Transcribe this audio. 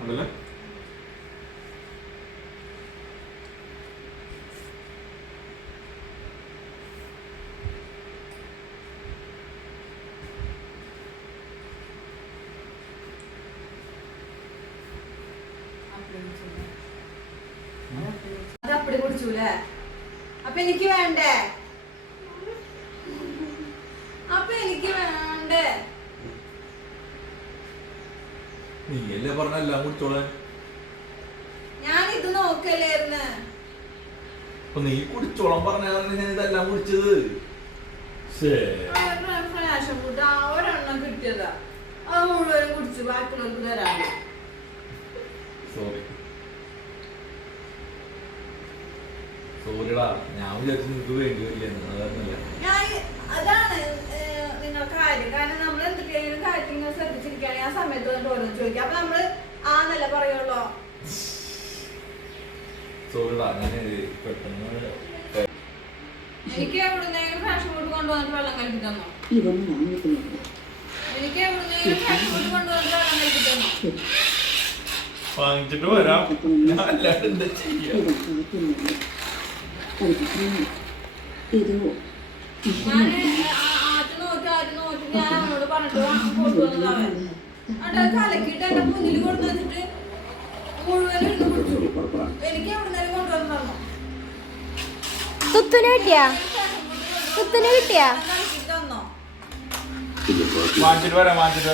ഉണ്ടല്ലേ അതപ്പടി കുടിച്ചൂലേ? അപ്പൊ എനിക്ക് വേണ്ടേ? അപ്പൊ എനിക്ക് വേണ്ടേ? നീയല്ലേ പറഞ്ഞെല്ലാം കുടിച്ചോളാൻ. ഞാനിത് നോക്കല്ലായിരുന്നു. അപ്പൊ നീ കുടിച്ചോളം പറഞ്ഞ കാരണം ഞാൻ ഇതെല്ലാം കുടിച്ചത്. ഫ്ലാഷ് ഫുഡ് ഒരെണ്ണം കിട്ടിയതാ, അത് മുഴുവനും കുടിച്ചു, ബാക്കിയുള്ളവർക്ക് തരാമോ? സോറി സോറിടാ, ഞാൻ വിചാരിച്ചു നിനക്ക് വേണ്ടി വരില്ല. അതാണ് നിങ്ങൾ കാര്യം. കാരണം നമ്മൾ എന്തൊക്കെയായാലും കാര്യങ്ങൾ ശ്രദ്ധിച്ചിരിക്കുകയാണെങ്കിൽ ആ സമയത്ത് വന്നിട്ട് ഓരോന്ന് ചോദിക്കാം. അപ്പൊ നമ്മള് ആന്നല്ല പറയുള്ളൂ. സോറിടാ, ഞാൻ പെട്ടെന്ന് എനിക്ക് എവിടുന്നെങ്കിലും ഫ്ലാഷ് ഫുഡ് കൊണ്ടുവന്നിട്ട് വെള്ളം കലക്കി തന്നോ? എനിക്ക് എവിടുന്നെങ്കിലും ഫ്ലാഷ് ഫുഡ് കൊണ്ടുവന്നിട്ട് വെള്ളം കലക്കി തന്നോ? വാങ്ങിച്ചിട്ട് വരാം. ഞാൻ അല്ലാണ്ട് എന്താ ചെയ്യാ? ഞാൻ ആറ്റ് നോക്കി ഞാൻ അവനോട് പറഞ്ഞിട്ട് കൊണ്ടുവന്നതാവൻ. അവിടെ കലക്കിയിട്ട് എന്റെ മുന്നിൽ കൊണ്ടുവന്നിട്ട് മുഴുവനും ഇരുന്ന് കുടിച്ചു. എനിക്ക് എവിടുന്നേലും കൊണ്ടുവന്ന് തന്നോ? തുത്തുന് കിട്ടിയാ? തുത്തുന് കിട്ടിയാ? തന്നോ? വാങ്ങിച്ചിട്ട് വരാം. പൈസ